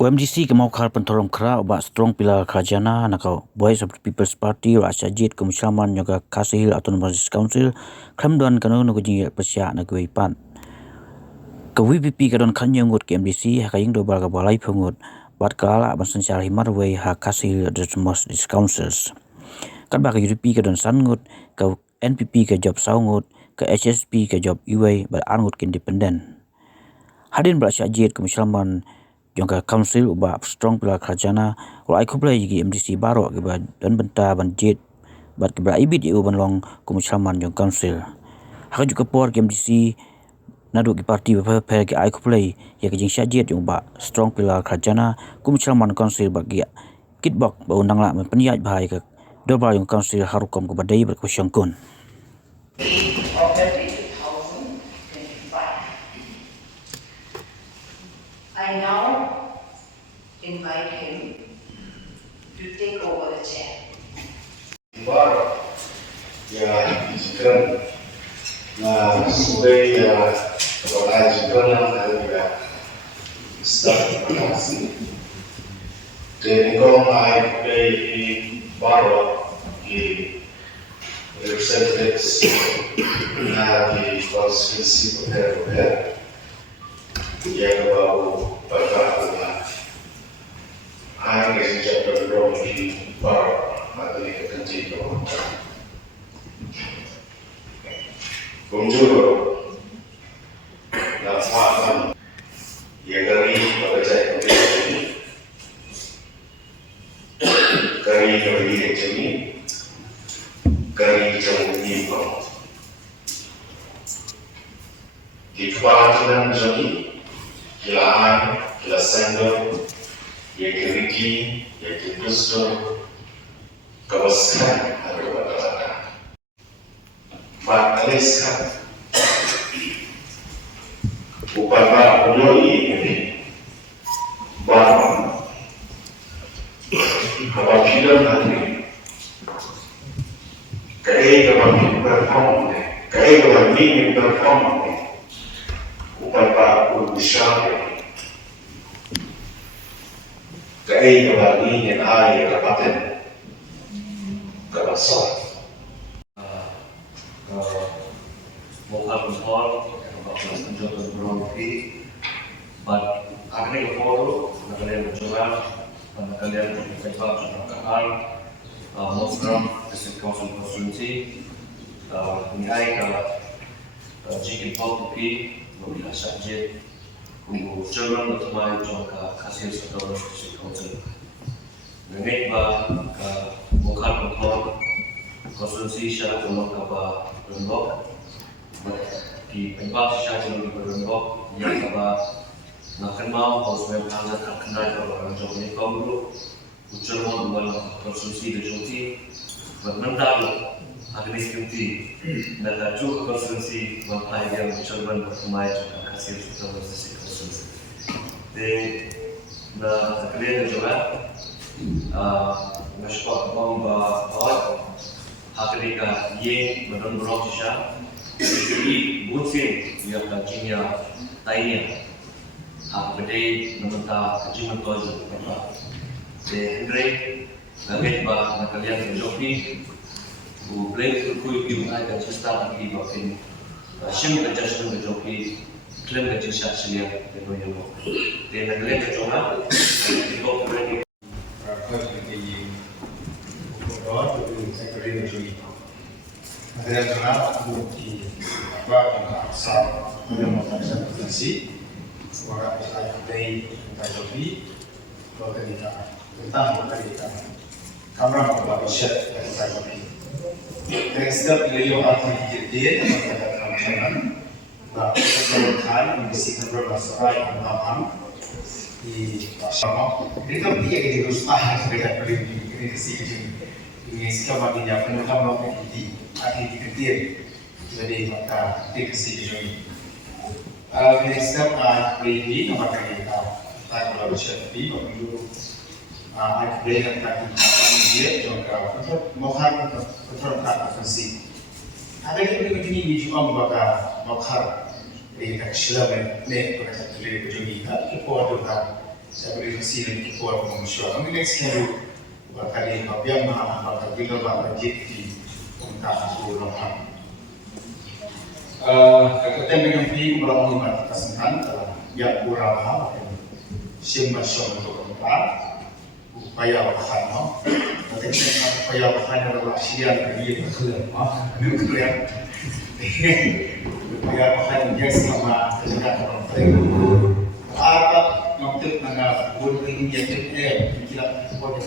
OMGC kemau khar pentorom kera oba strong pilar kerajana nakau Voice of the People's Party Rasyajid Kemusliman juga Kasihil Autonomous Council khamdon kanu nugu jingi persya nagui pan ke VPP kadon kanyungut ke MDC hakaying do barga balai pungut bat kala bansan syar himarway ha Kasihil Autonomous Councils kan baka UDP kadon sangut ke NPP ke job saungut ke HSP ke job UA bar angut ke independen hadin Rasyajid Kemusliman jangka council uba strong pilar kerajana ulai kublai gi MDC baro ke dan benta banjit bat ke ibit eu banlong Kemusliman jang council hak juga por ke MDC nadu ki parti ba per ke ai kublai ya ke jing syajit uba strong pilar kerajana Kemusliman council bagi kitbok ba undang la peniyat bahai ke dobar jang council harukom ke badai berkusyangkun I now invite him to take over the chair. Baru, ya sekarang, nah sebagai kepala sekarang ada juga staf masih. Dan kalau naik dari baru di representatives, nah di konstitusi berada yang baru berlaku hari ini sejak berdoa di baru atau di ketiga. Kunjung lakukan yang dari bekerja ini, dari ini, dari jauh ini, di kepala jadi. Kilaan, kila sender, ya keriki, ya kibusur, kawasan ada pada Mataliskan, upaya uloi ini, bahwa apabila nanti kami berform, kami berform. Upaya urusan kaya bagi yang ada kapten kawasan. Mokar Benhor, Bapak Penjara Berhenti, but akhirnya foto, kalian berjuang, kalian berkembang berkembang, Muslim District Council Constituency, nihai ke GK Mobil Syajid, kubu Jerman berteman jangka Kasihil Autonomous Council. Mengenai ke Mokar Benhor, konstitusi syarat untuk apa Rembok, di tempat syarat untuk Rembok yang apa nak kenal harus memang tak kenal kalau orang Jawa ini kamu Jerman bukan konstitusi dijuti, bermental akhirnya seperti dan juga konstitusi wanita yang Jerman bermain juga Kasihil Autonomous Council. Dan kalian juga ngasih bahwa akhirnya ye menurut saya jadi bukan yang kajinya tanya akhirnya meminta kajian tujuan apa Andre nggak bah kalian berjoki boleh berkuih di mana dan sistem di bagian sim adjustment berjoki klaim kajian saksinya dengan yang dan kalian coba di bawah Ada kenal bukti apa asal demokrasi provinsi, suara dari Jokowi, tentang kamera membuat isyat dari Jokowi. Dari setiap beliau akan dijadikan pada kalangan, bahwa keseluruhan membersihkan bermasalah yang paham di masyarakat. Ini kan dia yang dirusakan sebagai prediksi ini sekarang dia penuh di akhir diketir jadi maka dikasih join. Next step ini nomor kita kalau bersyukur baru aku berikan kaki dia juga untuk mohar untuk konferensi. Ada yang begini juga membaca mohar di kajian ini pada saat itu juga kita saya beri kasih dan kekuat manusia. Kami next hari berkali babiam mah bila berjit di untuk suruhan. Kekuatan dengan pi melawan umat kesentan yang kurang siapa untuk tempat upaya bahan upaya bahan adalah siang dari berkelan nuklir upaya bahan dia sama dengan orang lain apa untuk mengatur India tidak boleh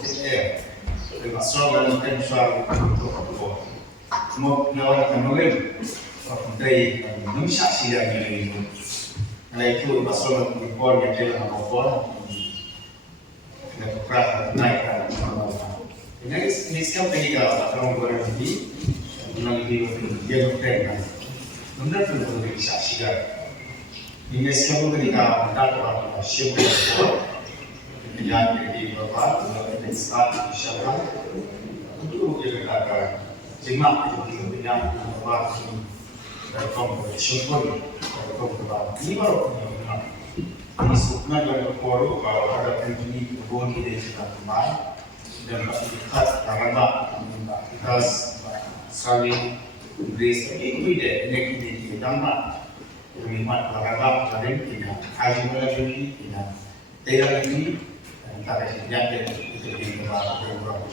termasuk dalam pensuar untuk apa semua lawan kanulin dari Indonesia siang ini. Karena itu masalah impor yang dalam impor tidak pernah naik Ini sekarang kita orang berhenti melalui dia bertanya, benar benar bisa siap. Ini sekarang kita mendapat siapa yang jadi bapak dan start siapa untuk kita jemaah itu yang bapak dari kompetisi pun ini baru masuknya dari koru kalau ada penjuni boni dari teman dan dekat karena kita saling beri itu ini nama terlibat karena dari kita haji melalui kita tidak lagi antara yang itu di beberapa